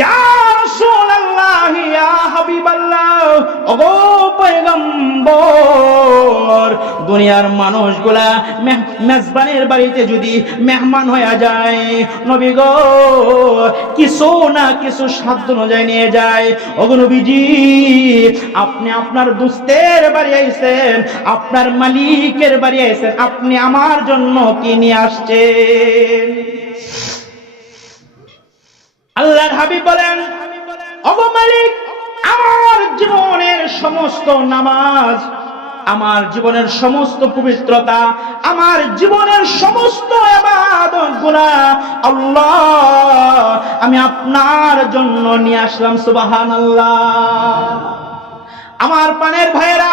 ইয়া রাসূলুল্লাহ, ইয়া হাবিবাল্লাহ, ওগো পয়গম্বর, দুনিয়ার মানুষগুলা মেজবানের বাড়িতে যদি মেহমান হয়ে যায়, নবী গো কিছু না কিছু সাধ্য অনুযায়ী নিয়ে যায়। ওগো নবীজি, আপনি আপনার দোস্তের বাড়ি আইছেন, আপনার মালিকের বাড়ি আইছেন, আপনি আমার জন্য কি নিয়ে আসছেন? আল্লাহর হাবিব বলেন, ওগো মালিক, আমার জীবনের সমস্ত নামাজ, আমার জীবনের সমস্ত পবিত্রতা, আমার জীবনের সমস্ত ইবাদতগুলো আল্লাহ আমি আপনার জন্য নিয়ে আসলাম। সুবহানাল্লাহ। আমার প্রাণের ভাইয়েরা,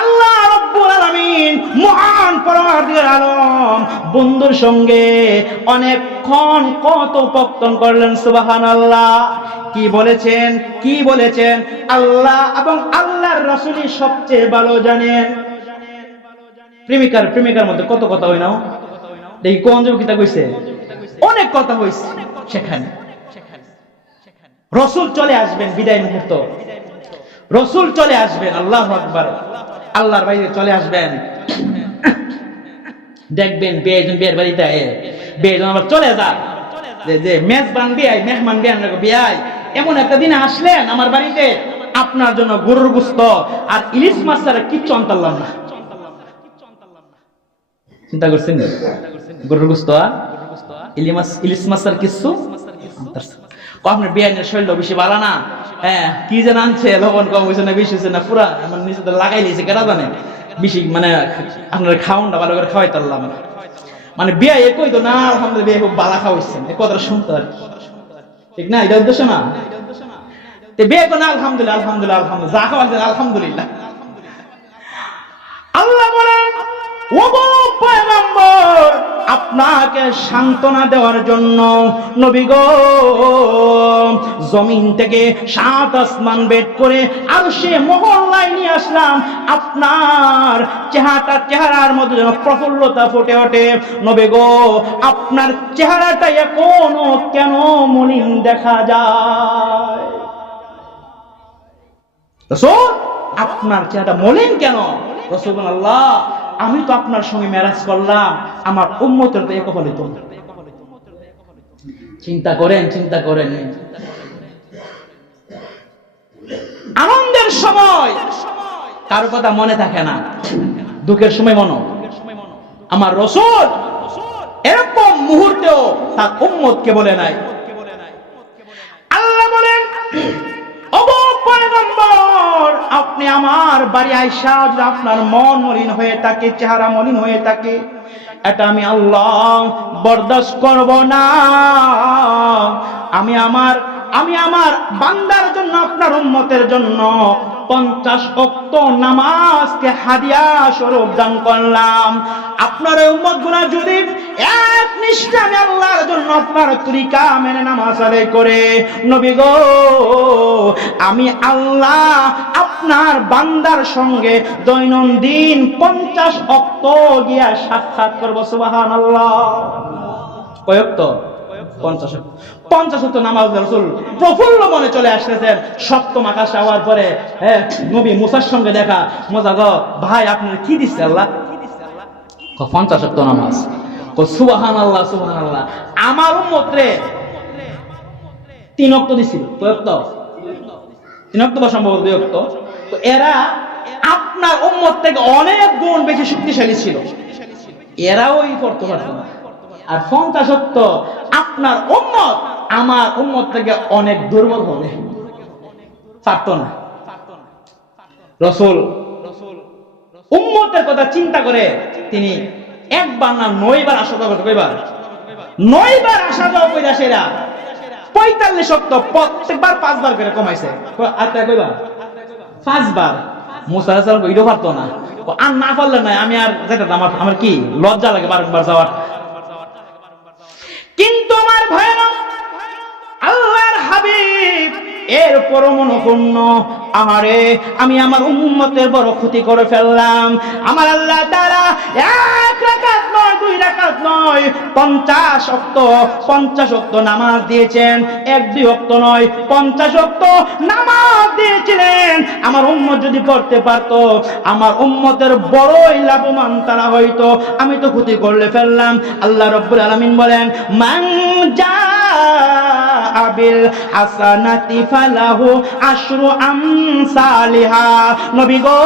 আল্লাহ রাব্বুল আলামিন মহান পরমাধিকার আলম বন্ধুর সঙ্গে অনেকক্ষণ কথোপকথন করলেন। সুবহানাল্লাহ। কি বলেছেন? কি বলেছেন? আল্লাহ এবং আল্লাহর রাসূলই সবচেয়ে ভালো জানেন। প্রেমিকার মধ্যে কত কথা হয় না? দেখি কোন যে কিতা কইছে, অনেক কথা হইছে। সেখানে রাসূল চলে আসবেন, বিদায় মুহূর্ত রাসূল চলে আসবেন। আল্লাহু আকবার। আল্লাহর বাইরে চলে আসবেন, দেখবেন বিয়ের বাড়িতে বিয়েজন আবার চলে যায়, যে মেজবান বিয়াই, মেহমান বিয়াই, এমন একটা দিনে আসলেন আমার বাড়িতে, আপনার জন্য গরুর গোশত আর ইলিশ মাছ ছাড়া কিচ্ছু আনতাম না। চিন্তা করছেন? গরুর গোশত আর ইলিশ মাছ আর কিছু আপনার বিয়ানের শরীর বেশি ভালো না। হ্যাঁ, কি যেন আনছে, লবণ কম হয়েছে না বেশি হয়েছে না, পুরা আমার নিচে লাগাই নিয়েছে, কেনা জানে বেশি, মানে আপনার খাওয়ানটা ভালো করে খাওয়াই তারলাম, মানে বিয়া এ কই তো না আলহামদুলিল্লাহ বিয়ে খুব ভালো খাওয়াইছেন, এই কথাটা শুনতে আর ঠিক না, এটা উদ্দেশ্য না। বিয়ে কোন আলহামদুলিল্লাহ, আলহামদুলিল্লাহ, আলহামদুলিল্লাহ, যা খাওয়াইছেন আলহামদুলিল্লাহ। আল্লাহ বলেন, ওগো পয়গম্বর, আপনাকে সান্ত্বনা দেওয়ার জন্য নবী গো জমিন থেকে 7 আসমান বেদ করে আরশে মহল্লায় নিয়ে আসলাম। আপনার চেহারার মধ্যে যেন প্রফুল্লতা ফুটে ওঠে। নবী গো, আপনার চেহারাটা এখনো কেন মলিন দেখা যায়? রাসূল, আপনার চেহারাটা মলিন কেন? রাসূল বলেন, আল্লাহ, আমি তো আপনার সঙ্গে মেরাজ করলাম, আমার উম্মতের তো এক হলিত। চিন্তা করেন। আনন্দের সময় কারো কথা মনে থাকে না, দুঃখের সময় মনে। আমার রাসূল এরকম মুহূর্তেও তার উম্মতকে বলে নাই। আল্লাহ বলেন, ওগো পয়গম্বর, আপনি আমার বাড়ি আইসা যদি আপনার মন মলিন হয়ে থাকে, চেহারা মলিন হয়ে থাকে, এটা আমি আল্লাহ বরদাস্ত করব না। আমি আমার বান্দার জন্য, আপনার উম্মতের জন্য 50 ওয়াক্ত নামাজকে হাদিয়া স্বরূপ দান করলাম। আপনার উম্মত গুলা যদি এক নিষ্ঠা আমি আল্লাহর জন্য আপনার তরিকা মেনে নামাজ আদায় করে, নবী গো, আমি আল্লাহ আপনার বান্দার সঙ্গে দৈনন্দিন 50 ওয়াক্ত গিয়া সাক্ষাৎ করব। সুবহানাল্লাহ। কয় ওয়াক্ত? 50 ওয়াক্ত নামাজ রাসূল প্রফুল্ল মনে চলে আসতেছেন। সপ্তম আকাশে হওয়ার পরে নবী মুসার সঙ্গে দেখা। মুসা গো, ভাই আপনার কি দিচ্ছে আল্লাহ? 50 ওয়াক্ত নামাজ। সুবহানাল্লাহ, সুবহানাল্লাহ। আমার উম্মত রে 3 ওয়াক্ত দিছিল। কয় ওয়াক্ত? 3 ওয়াক্ত বা সম্ভবত 2 ওয়াক্ত। তো এরা আপনার উম্মত থেকে অনেক গুণ বেশি শক্তিশালী ছিল, এরাও ওই পড়তে পারত না। আর 50 ওয়াক্ত আপনার উম্মত আমার উম্মত থেকে অনেক দুর্বল হবে, পারত না। রাসূল উম্মতের কথা চিন্তা করে তিনি একবার না 9 বার আসা যাওয়া করতে, কয়বার? 9 বার আসা যাওয়া কইরা সেরা 45 ওয়াক্ত প্রত্যেকবার 5 বার করে কমাইছে। আর কয়বার? 5 বার। মুসা আলাইহিস সালাম কইও পারতো না, আর না পারলে না আমি আর যেটা আমার কি লজ্জা লাগে বারবার যাওয়ার। কিন্তু আমার ভাইরা, আল্লাহর হাবিব এর পরমনপূর্ণ, আহারে আমি আমার উম্মতের বড় ক্ষতি করে ফেললাম। আমার আল্লাহ তাআলা 1 রাকাত নয় 2 রাকাত নয়, 50 ওয়াক্ত নামাজ দিয়েছেন। 1-2 ওয়াক্ত নয়, 50 ওয়াক্ত নামাজ দিয়েছিলেন। আমার উম্মত যদি পড়তে পারতো, আমার উম্মতের বড়ই লাভবান তারা হইতো। আমি তো ক্ষতি করলে ফেললাম। আল্লাহ রাব্বুল আলামিন বলেন, মান জাআ বিল হাসানাতি ফালাহু আশরু আমসালিহা। নবী গো,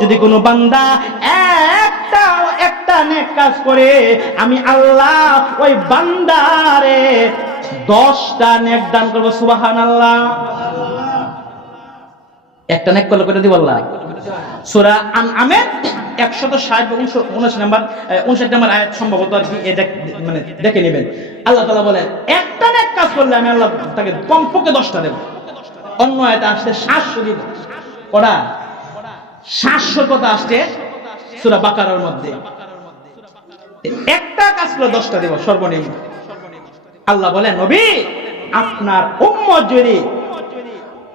যদি কোনো বান্দা একটা নেক কাজ করে, আমি আল্লাহ ওই বান্দারে 10টা নেক দান করব। সুবহানাল্লাহ। একটা নেক করলে করে দিব আল্লাহ। সূরা আনআমের 160-59 নম্বর আয়াত সম্ভবত আর কি, মানে দেখে নেবেন। আল্লাহ তাআলা বলেন, একটা নেক কাজ করলে আমি আল্লাহ তাকে কমপক্ষে 10টা দেব। অন্য আয়াতে আসছে 700 দিব। ওরা 700 কথা আসছে সূরা বাকারার মধ্যে। একটা কাজ করলে 10টা দেব সর্বনিম্ন। আল্লাহ বলেন, নবী আপনার উম্মত যদি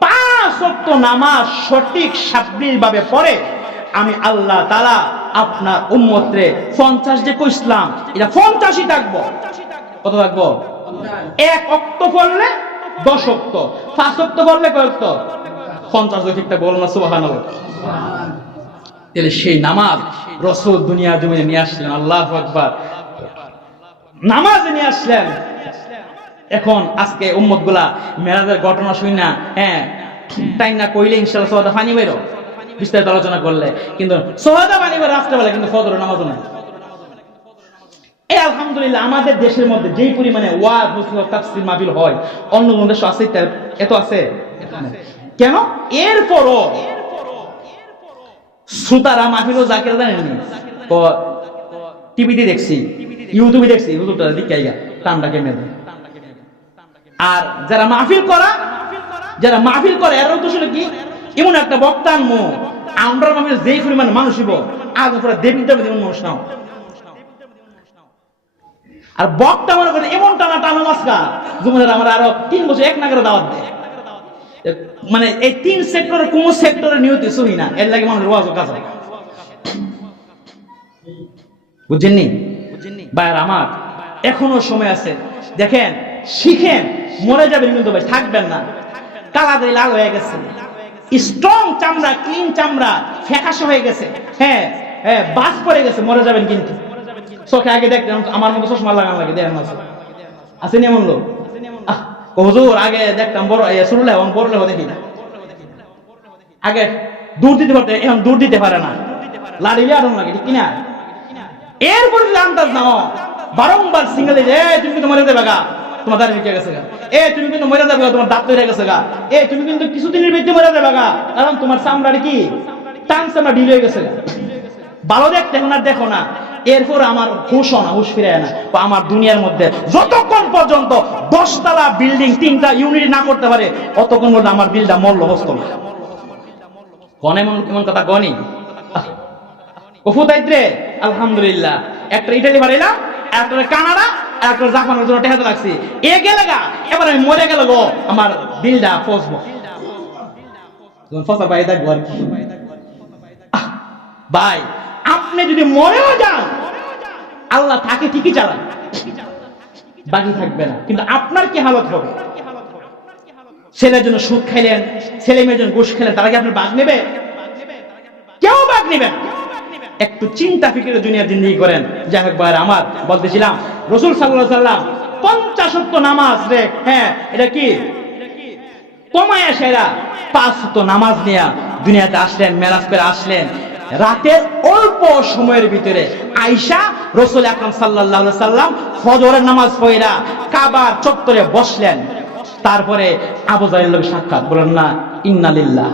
5 ওয়াক্ত নামাজ সঠিক শাব্দিকভাবে পড়ে, আমি আল্লাহ তাআলা আপনার উম্মতরে 50 যে কইছিলাম, এটা 50ই থাকবো। কত থাকবো? 1 ওয়াক্ত পড়লে 10 ওয়াক্ত, 5 ওয়াক্ত পড়লে কয় ওয়াক্ত? 50 ঠিক থাকবো। বলুন না সুবহানাল্লাহ। তাহলে সেই নামাজ রাসূল দুনিয়া জমিনে নিয়ে আসলেন। আল্লাহু আকবার। নামাজ নিয়ে আসলেন। এখন আজকে উম্মতগুলা মেরাজের ঘটনা শুনি না, তাই না কইলে ইনশাআল্লাহ সোহাদা পানি বেরো, বিস্তারিত আলোচনা করলে, কিন্তু সোহাদা পানি বেরো রাত্রেবেলা, কিন্তু ফজর নামাজও নাই। এই আলহামদুলিল্লাহ আমাদের দেশের মধ্যে যেই পরিমাণে ওয়াজ নসিহত তাফসীর মাহফিল হয়, অন্য কোন দেশে আছে? এত আছে কেন? এরপরও শ্রোতারা মাহফিলও জাকির জানেননি, টিভিতে দেখছি, ইউটিউবে দেখছি, হুজুরটা দিকাইয়া টান্ডা কেমনে দেয়। আর যারা মাহফিল করে এর উদ্দেশ্য কি? এমন একটা বক্তা আনবো, আমরা মাহফিল যেই পরিমাণ মানুষ হইব, আজ পুরো দেবী দেবী এমন মানুষ নাও। আর বক্তা মনে করে এমন টানা মাস্কা জুমানের আমার আরো 3 বছর 1 নাগারে দাওয়াত দেয়। মানে এই 3 সেক্টরের কোন সেক্টরে নিয়তি সহি না, এর লাগে মানুষের ওয়াজ ও কাজ হয়। বুঝছেননি ভাইয়ার আমার? এখনো সময় আছে। দেখেন, শিখেন, মরে যাবেন কিন্তু ভাই থাকবেন না। কালাদারি লাল হয়ে গেছে, স্ট্রং চামড়া, ক্লিন চামড়া ফ্যাকাশে হয়ে গেছে। বাস পড়ে গেছে, মরে যাবেন কিন্তু। চোখে আগে দেখতেন আমার মতো চশমা লাগান লাগে, দেখেন না আসেনি এমন লোক? হুজুর আগে দেখতাম বড় শুরু এখন বড় লেখা দেখি না। আগে দূর দিতে পারতে, এখন দূর দিতে পারে না, লাড়িলে আরো লাগে, ঠিক কিনা? এরপরে যদি আন্দাজ নাও, বারংবার সিঙ্গেল তুমি কিন্তু মরে যাবে গা, তোমার দাঁড়িয়ে রেখে গেছে গা, তুমি কিন্তু মরে যাবে গা, তোমার দাঁত তৈরি গেছে গা, তুমি কিন্তু কিছুদিনের ভিতরে মরে যাবে গা, কারণ তোমার চামড়ার কি টান চামড়া ঢিল হয়ে গেছে গা। ভালো দেখতে এখন আর দেখো না। এরপর আমার হুশ ফিরে না। আমার দুনিয়ার মধ্যে যতক্ষণ পর্যন্ত 10 তলা বিল্ডিং 3টা ইউনিট না করতে পারে, অতক্ষণ পর্যন্ত আমার বিলটা মল্ল হস্ত না। এমন কথা গনি কফুতাইত্রে আলহামদুলিল্লাহ, একটা ইটালি বাড়াইলাম, একটা কানাডা, একটা জাপানের জন্য টেহাতে লাগছি। এ গেলে গা, এবার আমি মরে গেল গো, আমার বিলটা ফসবো। ফসা ভাই দেখবো আর কি। ভাই আপনি যদি মরেও যান, আল্লাহ তাকে ঠিকই চালান, বাকি থাকবে না। কিন্তু আপনার কি হালত হবে? ছেলের জন্য সুদ খাইলেন, ছেলে মেয়ের জন্য ঘুষ খেলেন, তারা কি আপনার বাগ নেবে? কেউ বাগ নেবে না। একটু চিন্তা ফিকিরে দুনিয়ার জিন্দেগি করেন। যাই হোক ভাইরা আমার, বলতেছিলাম রাসূল সাল্লাল্লাহু আলাইহি ওয়াসাল্লাম 50 ওয়াক্ত নামাজ রে, এটা কি কমায়া সেরা 5 ওয়াক্ত নামাজ নিয়ে দুনিয়াতে আসলেন, মেরাজ করে আসলেন। রাতের অল্প সময়ের ভিতরে আয়েশা রাসূল আকরাম সাল্লাল্লাহু আলাইহি সাল্লাম ফজরের নামাজ পড়া কাবার চত্বরে বসলেন। তারপরে আবু জাহেলের সাক্ষাৎ, বলেন না ইন্না লিল্লাহ